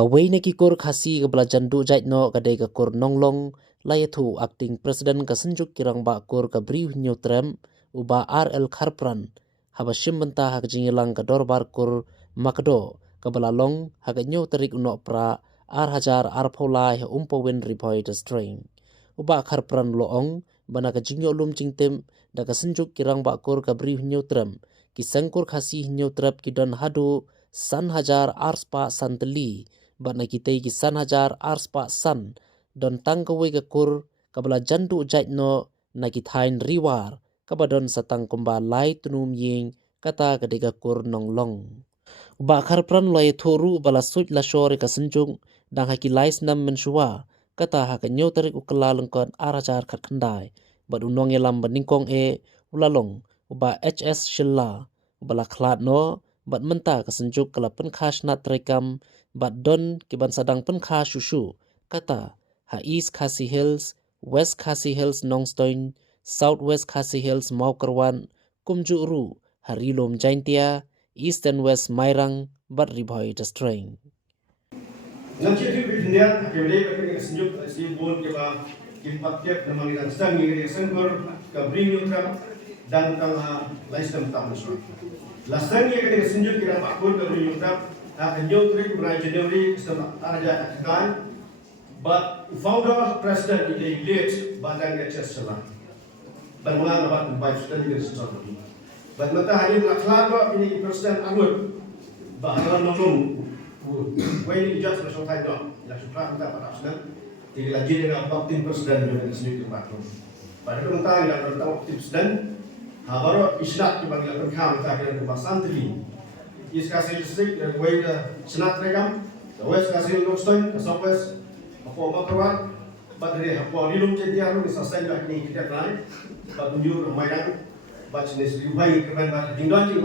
Kawai na kikor khasi ka belajan du jait no kadai ka kor nonglong layathu acting president ka senjuk kirang ba kor ka briu nyotrem uba RL Kharpran habashim benta hak jingilang ka dorbar kor makdo ka belalong hak nyoterik unok pra hajar pholai ha umpawin ripoi the string uba Kharpran loong bana ka jingyo lum jingtem da ka senjuk kirang ba kor ka briu nyotrem ki sengkor khasi nyotrep ki don hadu san hajar arspa santeli bana kitei ki san hajar arspa san don tangkawe ka kur kabala jandu jait no na kithain riwar kabadon satang kumba lai tunum ying kata kadega kur nonglong ba Kharpran loi thoru bala suj la shore ka senjung dang haki lais nam menshua kata ha ka nyotarik ukla lengkon arajar khatkhandai badu nong yelam baningkong ulalong uba HS shilla bala khlat no bat menta ka senjuk kala penkhash na trekam bat don kiban sadang penkha shushu kata ha East Khasi Hills, West Khasi Hills Nongstoin, South West Khasi Hills Maukarwan, Kumjuru, Harilom Jaintia, East and West Mairang bat ribhoi the string. Nanti itu India, kemudian kita senjuk si bon kita pakai nama kita sedang ini sengkur kabring yutra dan tengah laisam tamusur. Lasanya kita senjuk kita pakai kabring yutra. Nyotrik bulan Januari setelah ada kan, but founder president ini late batang kecil setelah bermula lebat baik sudah juga sesuatu. But mata hari naklar ini presiden Ahmad bahawa nolong, ini just masuk tayar, ya sudah kita pada sudah tidak lagi dengan waktu presiden juga sendiri terbaru. Pada itu mata yang bertemu waktu presiden, baru isyarat dipanggil perkam kita dengan kebasan tadi. East Khasi District, the way the Senat Regam, the West Khasi Nongstoin, the Southwest, Apo Makarwan, but they have for Lilum Jetiaru is a stand back in the line, but you Mayan, but this Rubai, but Dingonji,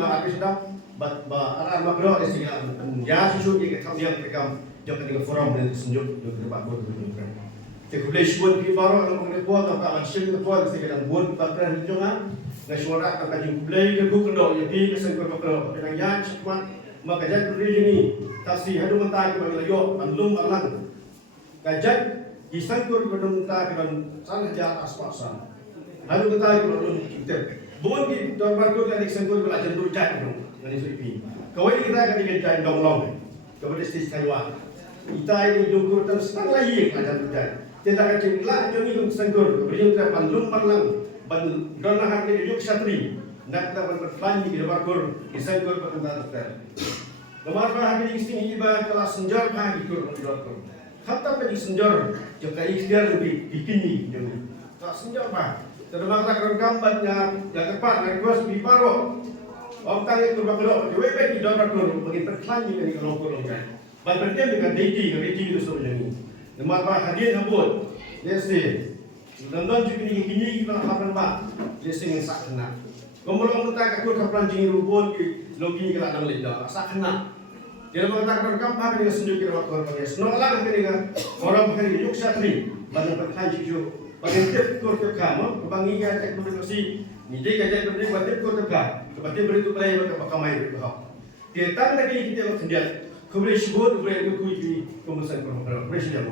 but Ara Makro is the Yashu, you can come here and become Japanese forum and listen to the Babu. The Kulish would be borrowed along the board of our ship, the board, the wood, but then Jonah. Nasional akan jumpai ke buku dok, jadi kesenggol bakal dengan yang cuma makanya dari ini kasih hadu mentah ke bagi layo belum alang kajian disangkur ke mentah ke sana jalan aspasan hadu mentah ke belum kita bukan di dorbar tu kan disangkur ke lajan dulu jat dong dari sini kau ini kita akan dikerjain dong kepada stis Taiwan kita ini jungkur terus setang lagi lajan dulu jat kita akan cenglah joni disangkur beri kita belum alang ban dona hakni yuk satri nakta ban berflanji di bakur isan kur pertanda ter nomor hakni isting iba kelas senjor pagi kur kur hatta pe senjor joka ikhtiar lebih bikini jeung kelas senjor pa terima kasih gambarnya yang tepat request di paro omtang itu bakal di web di dona kur bagi perflanji dari kelompok kan ban bertem dengan deiti itu sebenarnya nomor hadir habut yes Nonton juga ini kita lakukan apa? Listing yang sakna. Kemudian kita kakul kapan jingin rubun di logi kita dalam lidah sakna. Dia mengatakan kampanye dengan senjuk kita waktu orang yes. Nolak dengan orang hari yuk satri banyak berkaji juga. Bagian tip kurang kamu kebangian teknologi ni dia kajian berdiri batin kurang kamu. Batin beritu pelai bapak kamai berkah. Dia tak lagi kita berkendian. Kemudian sebut kemudian kuih di kemudian kurang presiden.